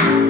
Thank you.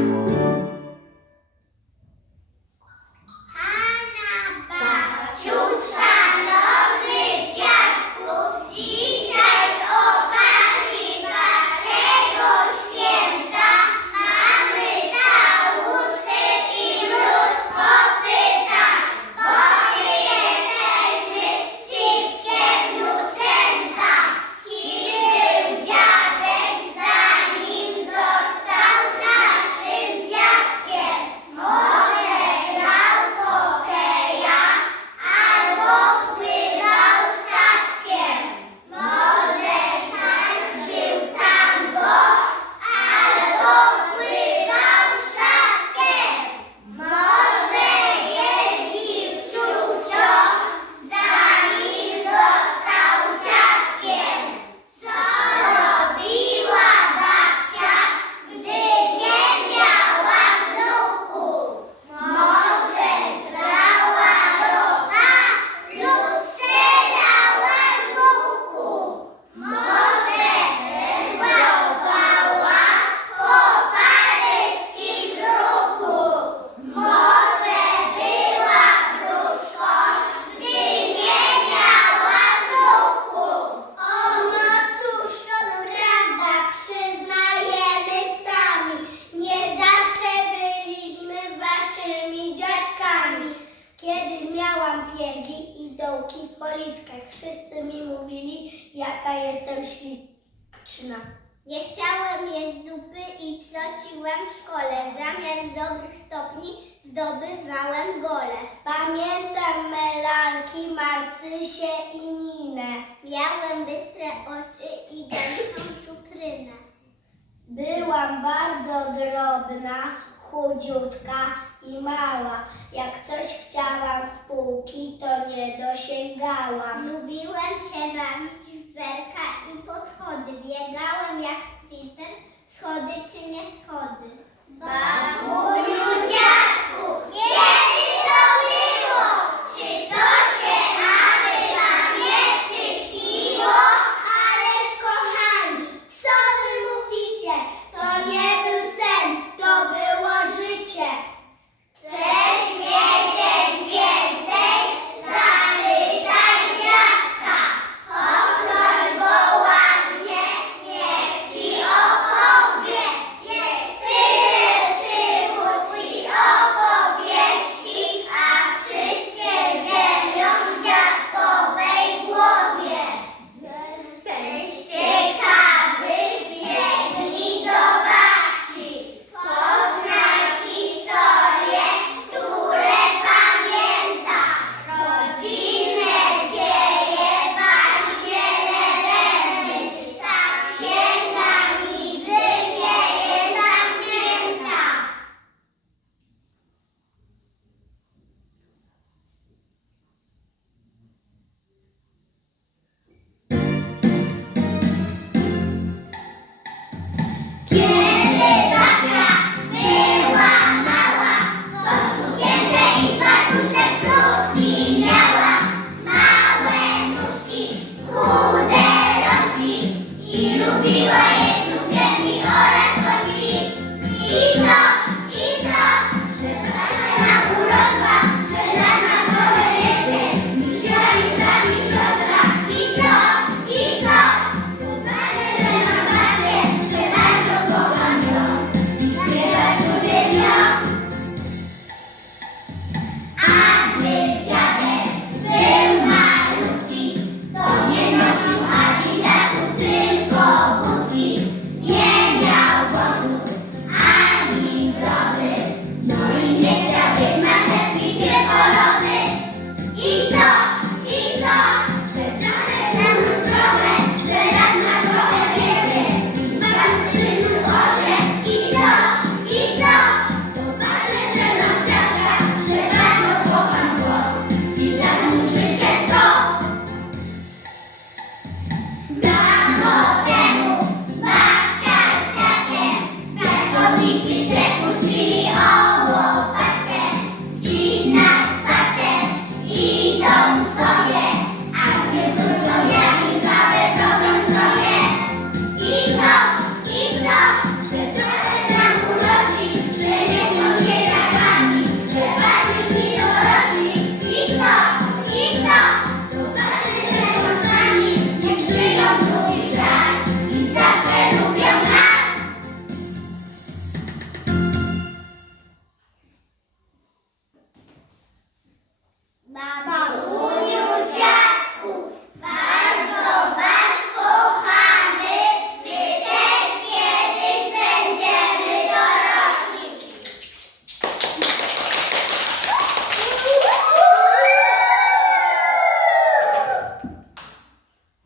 w policzkach. Wszyscy mi mówili, jaka jestem śliczna. Nie chciałem jeść zupy i psociłem w szkole. Zamiast dobrych stopni zdobywałem gole. Pamiętam melanki, marcysie i ninę. Miałem bystre oczy i gęstą czuprynę. Byłam bardzo drobna, chudziutka, i mała. Jak coś chciałam z półki, to nie dosięgałam. Lubiłem się bawić w berka i podchody. Biegałem jak sprinter, schody czy nie schody.